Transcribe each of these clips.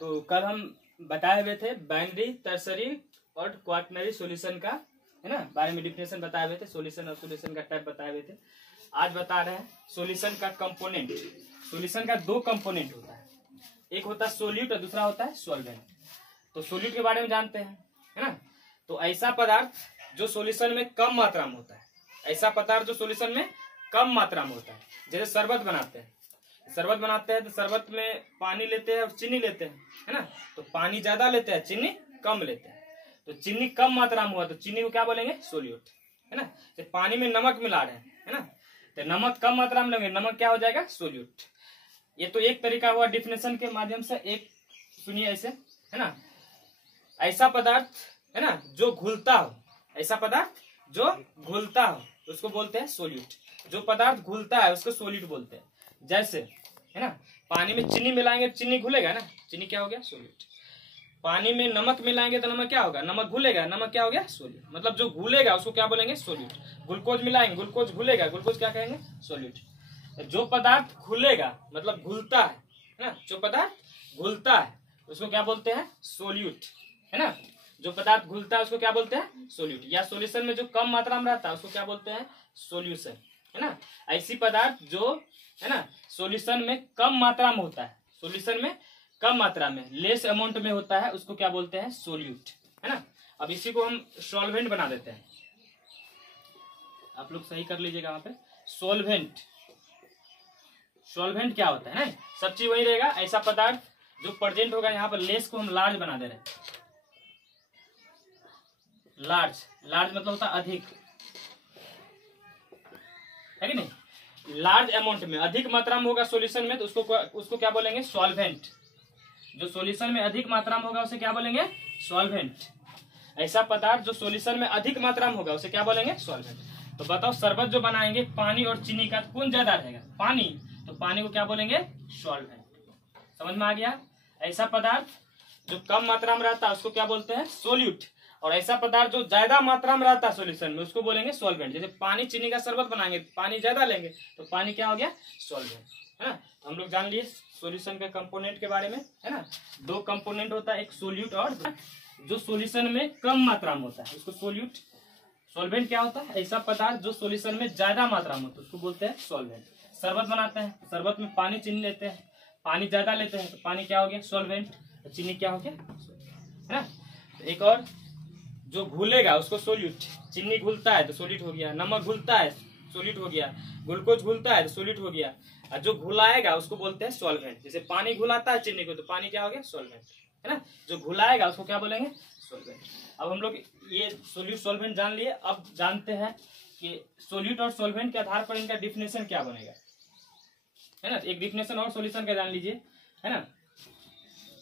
तो कल हम बताए हुए थे बाइनरी, टर्सरी और क्वाटरनरी सॉल्यूशन का, है ना, बारे में डिफिनेशन बताए हुए थे, सॉल्यूशन और सॉल्यूशन का टाइप बताए हुए थे। आज बता रहे हैं सॉल्यूशन का कंपोनेंट। सॉल्यूशन का दो कंपोनेंट होता है, एक होता है सोल्यूट और दूसरा होता है सॉल्वेंट। तो सोल्यूट के बारे में जानते हैं, है ना। तो ऐसा पदार्थ जो सॉल्यूशन में कम मात्रा में होता है, ऐसा पदार्थ जो सॉल्यूशन में कम मात्रा में होता है। जैसे शरबत बनाते हैं, शरबत बनाते हैं तो शरबत में पानी लेते हैं और चीनी लेते हैं, है ना। तो पानी ज्यादा लेते हैं, चीनी कम लेते हैं। तो चीनी कम मात्रा में हुआ तो चीनी को क्या बोलेंगे, सोल्यूट, है ना। तो पानी में नमक मिला रहे हैं, है ना, तो नमक कम मात्रा में लेंगे, नमक क्या हो जाएगा, सोल्यूट। ये तो एक तरीका हुआ डिफिनेशन के माध्यम से। एक सुनिए ऐसे, है ना, ऐसा पदार्थ, है ना, जो घुलता हो, ऐसा पदार्थ जो घुलता हो उसको बोलते हैं सोल्यूट। जो पदार्थ घुलता है उसको सोल्यूट बोलते हैं। जैसे, है ना, पानी में चीनी मिलाएंगे, चीनी घुलेगा ना, चीनी क्या हो गया, सोल्यूट। पानी में नमक मिलाएंगे तो नमक क्या होगा, नमक घुलेगा, नमक क्या हो गया, सोल्यूट। मतलब जो घुलेगा उसको क्या बोलेंगे, सोल्यूट। ग्लूकोज मिलाएंगे, ग्लूकोज घुलेगा, ग्लूकोज क्या कहेंगे, सोल्यूट। जो पदार्थ घुलेगा मतलब घुलता है ना, जो पदार्थ घुलता है उसको क्या बोलते हैं, सोल्यूट, है ना। जो पदार्थ घुलता है उसको क्या बोलते हैं, सोल्यूट। या सॉल्यूशन में जो कम मात्रा में रहता है उसको क्या बोलते हैं, सोल्यूशन, है ना। ऐसी पदार्थ जो, है ना, सॉल्यूशन में कम मात्रा में होता है, सॉल्यूशन में कम मात्रा में, लेस अमाउंट में होता है, उसको क्या बोलते हैं, सोल्यूट, है ना। अब इसी को हम सॉल्वेंट बना देते हैं। आप लोग सही कर लीजिएगा वहां पे, सॉल्वेंट। सॉल्वेंट क्या होता है ना, सब चीज वही रहेगा। ऐसा पदार्थ जो प्रेजेंट होगा, यहाँ पर लेस को हम लार्ज बना दे रहे हैं। लार्ज, लार्ज मतलब होता है अधिक, है कि नहीं। लार्ज अमाउंट में, अधिक मात्रा में होगा सॉल्यूशन में तो उसको क्या बोलेंगे, सॉल्वेंट। जो सॉल्यूशन में अधिक मात्रा में होगा उसे क्या बोलेंगे, सॉल्वेंट। ऐसा पदार्थ जो सॉल्यूशन में अधिक मात्रा में होगा उसे क्या बोलेंगे, सॉल्वेंट। तो बताओ, शरबत जो बनाएंगे पानी और चीनी का, कौन ज्यादा रहेगा, पानी, तो पानी को क्या बोलेंगे, सॉल्वेंट। समझ में आ गया। ऐसा पदार्थ जो कम मात्रा में रहता है उसको क्या बोलते हैं, सोल्यूट। और ऐसा पदार्थ जो ज्यादा मात्रा में रहता है सॉल्यूशन में उसको बोलेंगे सॉल्वेंट। जैसे पानी चीनी का शरबत बनाएंगे, पानी ज्यादा लेंगे तो पानी क्या हो गया, सॉल्वेंट, है ना। तो हम लोग जान लिए सॉल्यूशन के कंपोनेंट के बारे में, है ना। दो कंपोनेंट होता है, एक सोल्यूट और जो सॉल्यूशन में कम मात्रा में होता है उसको सोल्यूट। सॉल्वेंट क्या होता है, ऐसा पदार्थ जो सॉल्यूशन में ज्यादा मात्रा में होता है उसको बोलते हैं सॉल्वेंट। शरबत बनाते हैं, शरबत में पानी चीनी लेते हैं, पानी ज्यादा लेते हैं तो पानी क्या हो गया, सॉल्वेंट, चीनी क्या हो गया, है ना। तो एक और, जो घुलेगा उसको सोल्यूट। चीनी घुलता है तो सोल्यूट हो गया, नमक घुलता है सोल्यूट हो गया, ग्लूकोज घुलता है तो सोल्यूट हो गया। और जो घुलाएगा उसको बोलते हैं सॉल्वेंट। जैसे पानी घुलाता है चीनी को तो पानी क्या हो गया, सॉल्वेंट, है ना। जो घुलाएगा उसको क्या बोलेंगे, सॉल्वेंट। अब हम लोग ये सोल्यूट सॉल्वेंट जान लिए। अब जानते हैं कि सोल्यूट और सॉल्वेंट के आधार पर इनका डिफिनेशन क्या बनेगा, है ना। एक डिफिनेशन और सॉल्यूशन का जान लीजिए, है ना।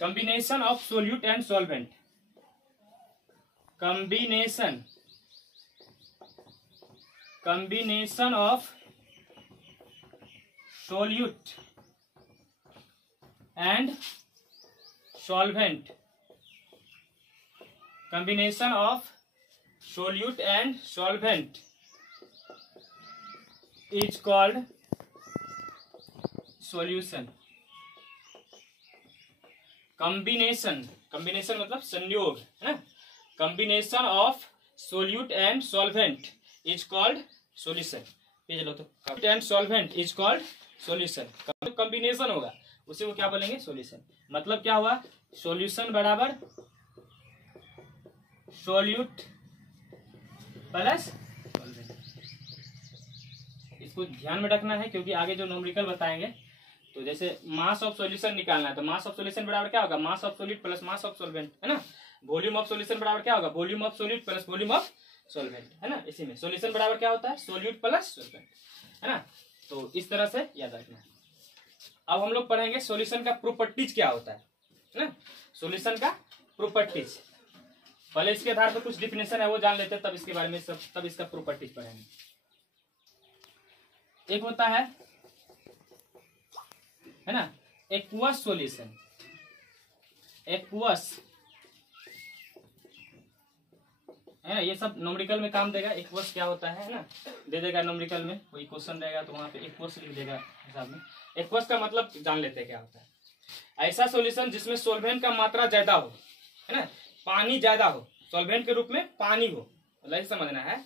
Combination of solute and solvent, combination of solute and solvent, combination of solute and solvent is called solution. combination मतलब संयोग, है ना। combination of solute and solvent is called solution। ये चलो, तो solute and solvent is called solution। combination होगा उसी को क्या बोलेंगे, solution। मतलब क्या हुआ, solution बराबर solute प्लस solvent। इसको ध्यान में रखना है क्योंकि आगे जो न्यूमेरिकल बताएंगे, तो जैसे मास ऑफ सॉल्यूशन निकालना है तो मास ऑफ सॉल्यूशन बराबर क्या होगा, mass of solute plus mass of solvent, है ना। वॉल्यूम ऑफ सॉल्यूशन बराबर क्या होगा, volume of solute plus volume of solvent, है ना। इसी में सॉल्यूशन बराबर क्या होता है, सोल्यूट प्लस सॉल्वेंट, है ना। तो इस तरह से याद रखना है। अब हम लोग पढ़ेंगे सॉल्यूशन का प्रॉपर्टीज क्या होता है ना। सॉल्यूशन का प्रॉपर्टीज, पहले इसके आधार पर कुछ डिफिनेशन है वो जान लेते हैं, तब इसके बारे में तब इसका प्रॉपर्टीज पढ़ेंगे। एक होता है ना, एक्वस सॉल्यूशन। एक्वस है ना, ये सब न्यूमेरिकल में काम देगा। एक्वस क्या होता है ना, दे देगा न्यूमेरिकल में, कोई क्वेश्चन रहेगा तो वहां पे एक्वस लिख देगा हिसाब में। एक्वस का मतलब जान लेते हैं क्या होता है। ऐसा सॉल्यूशन जिसमें सॉल्वेंट का मात्रा ज्यादा हो, है ना, पानी ज्यादा हो, सॉल्वेंट के रूप में पानी हो, मतलब समझना है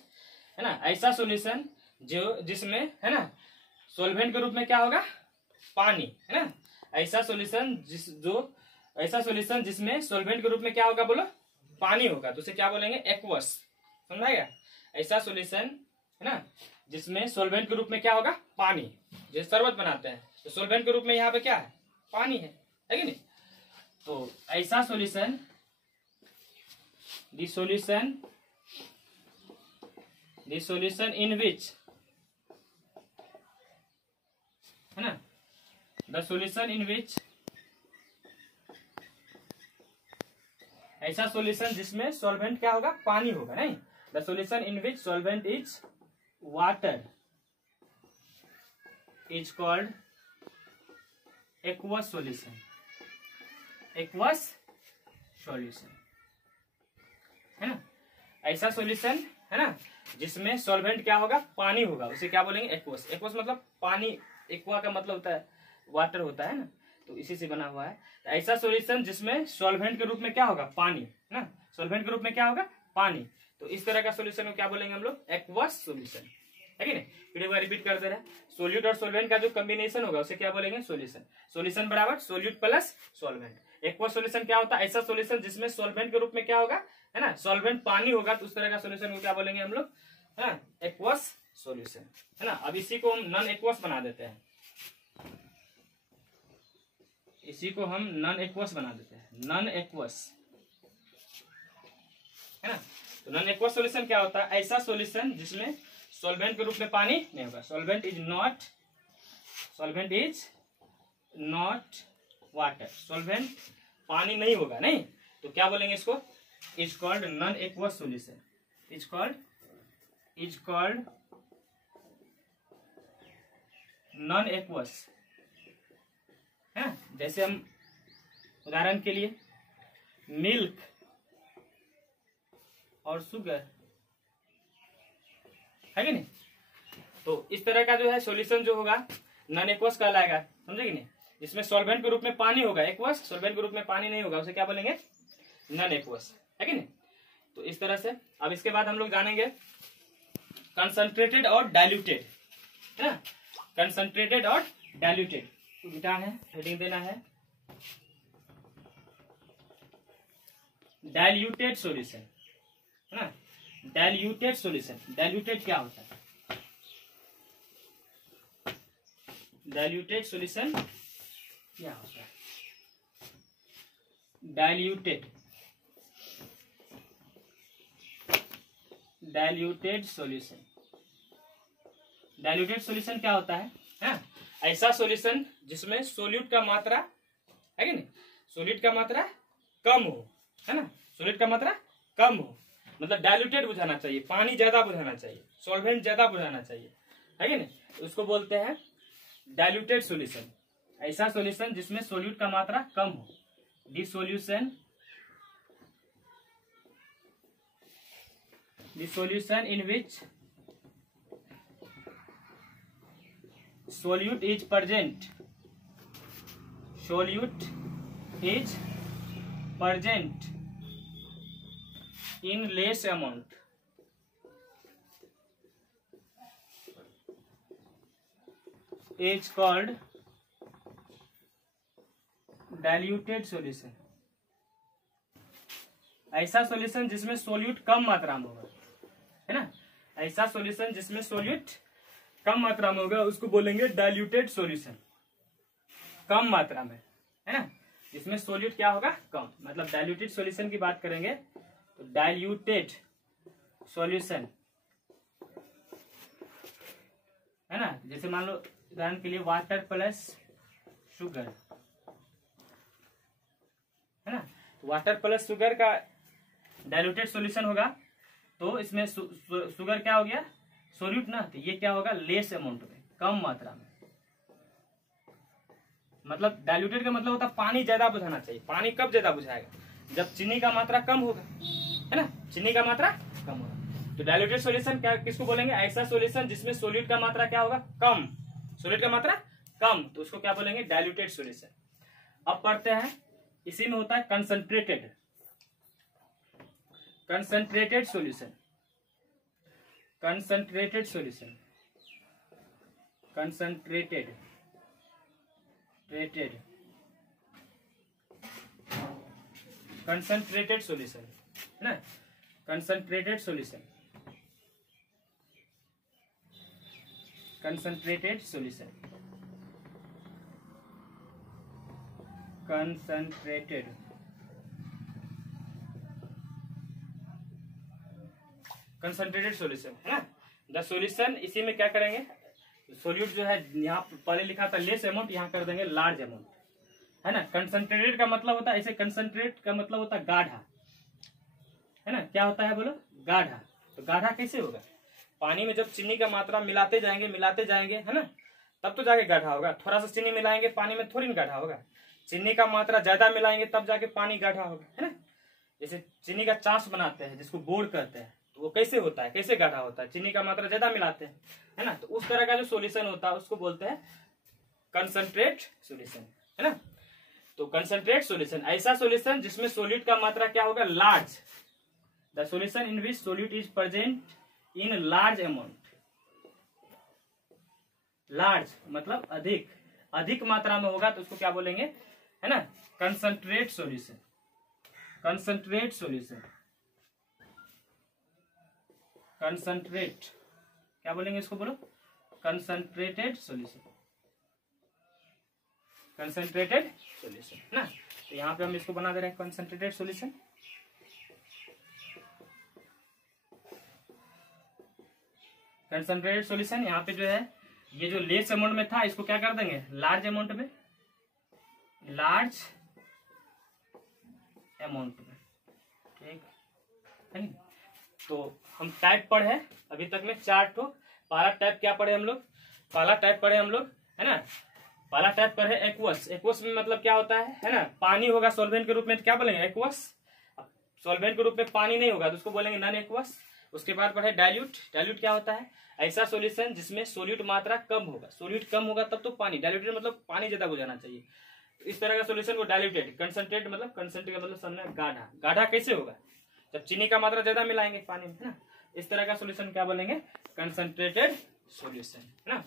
ना। ऐसा सॉल्यूशन जो जिसमें, है ना, सॉल्वेंट के रूप में क्या होगा, पानी, है ना। ऐसा सॉल्यूशन जिसमें सॉल्वेंट के रूप में क्या होगा, बोलो, पानी होगा, तो उसे क्या बोलेंगे, एक्वस। समझा गया। ऐसा सॉल्यूशन, है ना, जिसमें सॉल्वेंट के रूप में क्या होगा, पानी। जैसे शरबत बनाते हैं तो सॉल्वेंट के रूप में यहाँ पे क्या है, पानी है कि नहीं। तो ऐसा सॉल्यूशन, द सॉल्यूशन इन विच, है ना, द सॉल्यूशन इन विच, ऐसा सॉल्यूशन जिसमें सॉल्वेंट क्या होगा, पानी होगा, नहीं। The solution in which solvent is water is called aqueous solution. Aqueous solution, है ना। ऐसा सॉल्यूशन, है ना, जिसमें सॉल्वेंट क्या होगा, पानी होगा, उसे क्या बोलेंगे, एक्वस। एक्वस मतलब पानी, एक्वा का मतलब होता है वाटर होता है ना, तो इसी से बना हुआ है। तो ऐसा सॉल्यूशन जिसमें सॉल्वेंट के रूप में क्या होगा, पानी, है ना, सॉल्वेंट के रूप में क्या होगा, पानी। तो इस तरह का सॉल्यूशन को क्या बोलेंगे हम लोग, एक्वस सॉल्यूशन, है कि नहीं। फिर एक बार रिपीट कर दे रहे हैं, सोल्यूट और सॉल्वेंट का जो कॉम्बिनेशन होगा उसे क्या बोलेंगे, सॉल्यूशन। सॉल्यूशन बराबर solute plus solvent. Aqueous solution क्या होता है, ऐसा सॉल्यूशन जिसमें सॉल्वेंट के रूप में क्या होगा, है ना, सॉल्वेंट पानी होगा, तो उस तरह का सॉल्यूशन को क्या बोलेंगे हम लोग, है ना, एक्वस सॉल्यूशन, है ना। अब इसी को हम नॉन एक्वस बना देते हैं, इसी को हम नॉन एक्वस बना देते हैं, नॉन एक्वस, है ना। तो नॉन एक्वस सॉल्यूशन क्या होता है, ऐसा सॉल्यूशन जिसमें सॉल्वेंट के रूप में पानी नहीं होगा, solvent is not water, solvent पानी नहीं होगा, नहीं, तो क्या बोलेंगे इसको, is called non aqueous solution, is called non aqueous, है ना। जैसे हम उदाहरण के लिए मिल्क और शुगर, है कि नहीं। तो इस तरह का जो है सॉल्यूशन जो होगा नॉन एक्वस कहलाएगा, समझे कि नहीं। जिसमें सॉल्वेंट के रूप में पानी होगा एक्वस, सॉल्वेंट के रूप में पानी नहीं होगा उसे क्या बोलेंगे, नॉन एक्वस, है कि नहीं। तो इस तरह से अब इसके बाद हम लोग जानेंगे कंसंट्रेटेड और डाइल्यूटेड, है ना। कंसंट्रेटेड और डाइल्यूटेड मिटान है, हेडिंग देना है डाइल्यूटेड सॉल्यूशन, है ना। डाइल्यूटेड सॉल्यूशन, डाइल्यूटेड क्या होता है, डाइल्यूटेड सॉल्यूशन क्या होता है, डाइल्यूटेड सॉल्यूशन, डाइल्यूटेड सॉल्यूशन क्या होता है, ऐसा सॉल्यूशन जिसमें सोल्यूट का मात्रा, है कि नहीं, सोल्यूट का मात्रा कम हो, है ना, सोल्यूट का मात्रा कम हो, मतलब डाइल्यूटेड बुझाना चाहिए, पानी ज्यादा बुझाना चाहिए, सॉल्वेंट ज्यादा बुझाना चाहिए, है कि नहीं, उसको बोलते हैं डाइल्यूटेड सॉल्यूशन। ऐसा सॉल्यूशन जिसमें सोल्यूट का मात्रा कम हो, the solution in which solute is present in less amount is called diluted solution। ऐसा सॉल्यूशन जिसमें सोल्यूट कम मात्रा में होगा, है ना, ऐसा सॉल्यूशन जिसमें सोल्यूट कम मात्रा में होगा उसको बोलेंगे डाइल्यूटेड सॉल्यूशन। कम मात्रा में, है ना, इसमें सोल्यूट क्या होगा, कम, मतलब डाइल्यूटेड सॉल्यूशन की बात करेंगे तो डाइल्यूटेड सॉल्यूशन, है ना। जैसे मान लो उदाहरण के लिए वाटर प्लस शुगर, है ना, वाटर प्लस शुगर का डाइल्यूटेड सॉल्यूशन होगा, तो इसमें शुगर क्या हो गया, सोल्यूट ना, तो ये क्या होगा, लेस अमाउंट में, कम मात्रा में, मतलब डाइल्यूटेड का मतलब होता है पानी ज्यादा बुझाना चाहिए। पानी कब ज्यादा बुझाएगा, जब चीनी का मात्रा कम होगा, है ना, चीनी का मात्रा कम होगा। तो डाइल्यूटेड सॉल्यूशन क्या किसको बोलेंगे, ऐसा सॉल्यूशन जिसमें सोल्यूट का मात्रा क्या होगा, कम, सोल्यूट का मात्रा कम, तो उसको क्या बोलेंगे, डाइल्यूटेड सॉल्यूशन। अब पढ़ते हैं, इसी में होता है concentrated solution, concentrated solution, concentrated solution है ना, concentrated solution, concentrated solution, concentrated solution है ना। द सॉल्यूशन, इसी में क्या करेंगे, सोल्यूट जो है यहाँ पहले लिखा था लेस अमाउंट, यहाँ कर देंगे लार्ज अमाउंट, है ना। कंसंट्रेटेड का मतलब होता है, ऐसे कंसंट्रेट का मतलब होता है गाढ़ा, है ना। क्या होता है बोलो, गाढ़ा। तो गाढ़ा कैसे होगा, पानी में जब चीनी का मात्रा मिलाते जाएंगे है ना, तब तो जाके गाढ़ा होगा। थोड़ा सा चीनी मिलाएंगे पानी में, थोड़ी ना गाढ़ा होगा। चीनी का मात्रा ज्यादा मिलाएंगे तब जाके पानी गाढ़ा होगा, है ना। जैसे चीनी का चाश बनाते हैं जिसको बोर्ड कहते हैं, तो वो कैसे होता है, कैसे गाढ़ा होता है, चीनी का मात्रा ज्यादा मिलाते हैं, है ना। तो उस तरह का जो सॉल्यूशन होता है उसको बोलते हैं कंसंट्रेट सॉल्यूशन, है ना। तो कंसंट्रेट सॉल्यूशन, ऐसा सॉल्यूशन जिसमें सोल्यूट का मात्रा क्या होगा, large. The solution in which solute is present in large amount, large मतलब अधिक, अधिक मात्रा में होगा तो उसको क्या बोलेंगे, है ना, concentrate solution, concentrate solution, concentrate, क्या बोलेंगे इसको, बोलो कंसंट्रेटेड सॉल्यूशन, कंसंट्रेटेड सॉल्यूशन, है ना। तो यहाँ पे हम इसको बना दे रहे हैं कंसंट्रेटेड सॉल्यूशन। कंसंट्रेटेड सॉल्यूशन, यहाँ पे जो है ये जो लेस अमाउंट में था इसको क्या कर देंगे, लार्ज अमाउंट में, लार्ज अमाउंट में, ठीक है। तो हम टाइप पढ़े अभी तक में 4 ठो। पहला टाइप क्या पढ़े हम लोग, पहला टाइप पढ़े हम लोग, है ना। पहला टाइप पढ़े एक्वस। एक्वस में मतलब क्या होता है ना, पानी होगा सॉल्वेंट के रूप में तो क्या बोलेंगे, एक्वस। सॉल्वेंट के रूप में पानी नहीं होगा तो उसको बोलेंगे नॉन एक्वस। उसके बाद पढ़े डाइल्यूट। डाइल्यूट क्या होता है, ऐसा सॉल्यूशन जिसमें सोल्यूट मात्रा कम होगा, सोल्यूट कम होगा तब तो पानी, डाइल्यूटेड मतलब पानी ज्यादा हो जाना चाहिए। तो इस तरह का सॉल्यूशन को डाइल्यूटेड। कंसंट्रेट मतलब, कंसंट्रेट का मतलब समझना गाढ़ा। गाढ़ा कैसे होगा, जब चीनी का मात्रा ज्यादा मिलाएंगे पानी में, है ना। इस तरह का सॉल्यूशन क्या बोलेंगे, कंसंट्रेटेड सॉल्यूशन, है ना।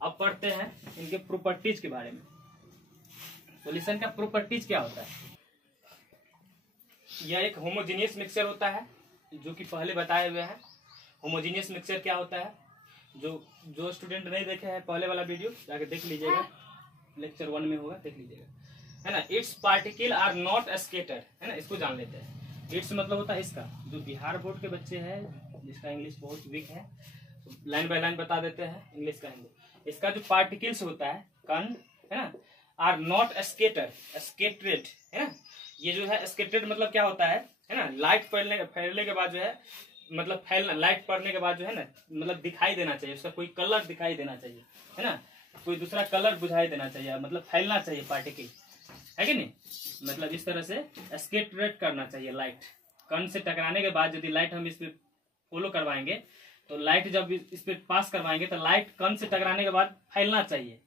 अब पढ़ते हैं इनके प्रॉपर्टीज के बारे में। सॉल्यूशन का प्रॉपर्टीज क्या होता है, यह एक होमोजेनियस मिक्सचर होता है, जो कि पहले बताए हुए हैं। होमोजेनियस मिक्सचर क्या होता है, जो स्टूडेंट नहीं देखे हैं पहले वाला वीडियो जाके देख लीजिएगा, लेक्चर 1 में होगा, देख लीजिएगा, है ना। Its particle are not scattered, है ना। इसको जान लेते हैं। इट्स मतलब होता है इसका, जो बिहार बोर्ड के बच्चे हैं जिसका इंग्लिश बहुत वीक है, तो लाइन बाय लाइन बता देते हैं इंग्लिश का हिंदी। इसका जो पार्टिकल्स होता है कण, है ना, आर नॉट स्कैटर्ड, है ना। ये जो है स्कैटर्ड मतलब क्या होता है ना, लाइट फैलने के बाद जो है, मतलब फैलना, लाइट पड़ने के बाद जो है ना, मतलब दिखाई देना चाहिए, उसका कोई कलर दिखाई देना चाहिए, है ना, कोई दूसरा कलर बुझाई देना चाहिए, मतलब फैलना चाहिए पार्टिकल, है कि नहीं। मतलब इस तरह से स्कैटर्ड करना चाहिए लाइट। कण से टकराने के बाद यदि लाइट हम इस पे फॉलो करवाएंगे, तो लाइट जब इस पे पास करवाएंगे तो लाइट कण से टकराने के बाद फैलना चाहिए,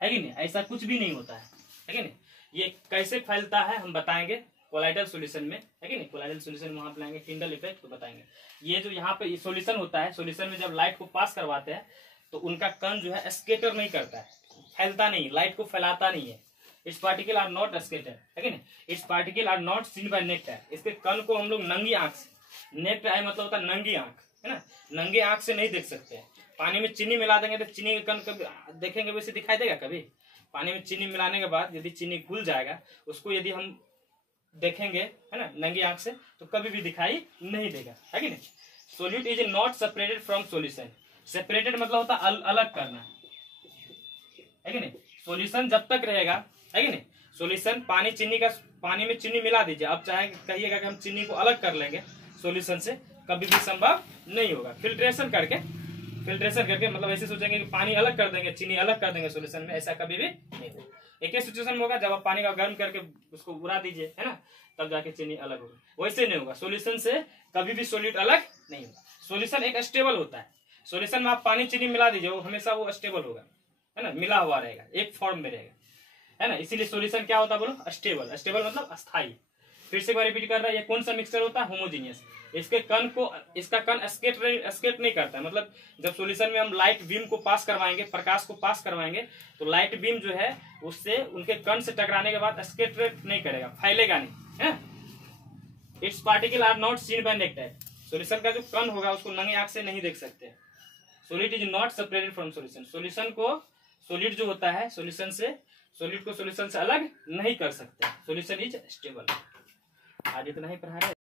है कि नहीं। ऐसा कुछ भी नहीं होता है कि नहीं। ये कैसे फैलता है हम बताएंगे कोलाइडल सॉल्यूशन में, है कि नहीं। कोलाइडल सॉल्यूशन में वहां लाएंगे टिंडल इफेक्ट को बताएंगे। ये जो यहाँ पे सॉल्यूशन होता है, सॉल्यूशन में जब लाइट को पास करवाते हैं तो उनका कण जो है स्कैटर नहीं करता है, फैलता नहीं, लाइट को फैलाता नहीं है। Its particle are not scattered, है कि नहीं। Its particle are not seen by naked eye. इसके कण को हम लोग नंगी आंख से, नेक्ट आई मतलब होता है नंगी आंख, है ना, नंगे आंख से नहीं देख सकते हैं। पानी में चीनी मिला देंगे तो चीनी के कण कभी देखेंगे वैसे दिखाई देगा कभी। पानी में चीनी मिलाने के बाद यदि चीनी घुल जाएगा, उसको यदि हम देखेंगे, है ना, नंगी आंख से, तो कभी भी दिखाई नहीं देगा, है कि नहीं। Solute is not separated from solution. Separated मतलब होता है अलग करना, है कि नहीं। सॉल्यूशन जब तक रहेगा, है कि नहीं, सॉल्यूशन पानी में चीनी मिला दीजिए, अब चाहे कहिएगा कि हम चीनी को अलग कर लेंगे सॉल्यूशन से, कभी भी संभव नहीं होगा। फिल्ट्रेशन करके मतलब ऐसे सोचेंगे कि पानी अलग कर देंगे, चीनी अलग कर देंगे सॉल्यूशन में, ऐसा कभी भी नहीं होगा। एक ही सिचुएशन में होगा जब आप पानी का गर्म करके उसको उड़ा दीजिए, है ना, तब जाके चीनी अलग होगा। वैसे नहीं होगा, सॉल्यूशन से कभी भी सॉल्यूट अलग नहीं होगा। सॉल्यूशन एक स्टेबल होता है। सॉल्यूशन में आप पानी चीनी मिला दीजिए, वो हमेशा वो स्टेबल होगा, है ना, मिला हुआ रहेगा, एक फॉर्म में रहेगा, है ना, इसीलिए सॉल्यूशन क्या होता है बोलो, स्टेबल। स्टेबल मतलब अस्थाई। फिर से एक बार रिपीट कर रहा है, ये कौन सा मिक्सचर होता है, होमोजीनियस। इसके कण को, इसका कण एस्केट नहीं करता है, मतलब जब सॉल्यूशन में हम लाइट बीम को पास करवाएंगे, प्रकाश को पास करवाएंगे, तो लाइट बीम जो है उससे उनके कण से टकराने के बाद एस्केट नहीं करेगा, फैलेगा नहीं, है। Its particle are not seen by naked. Solution का जो कण होगा उसको नंगे आंख से नहीं देख सकते। Solid is not separated from solution. Solution को, सॉलिड जो होता है सॉल्यूशन से, सॉलिड को सॉल्यूशन से अलग नहीं कर सकते। Solution is stable. आज इतना ही पढ़ा रहे।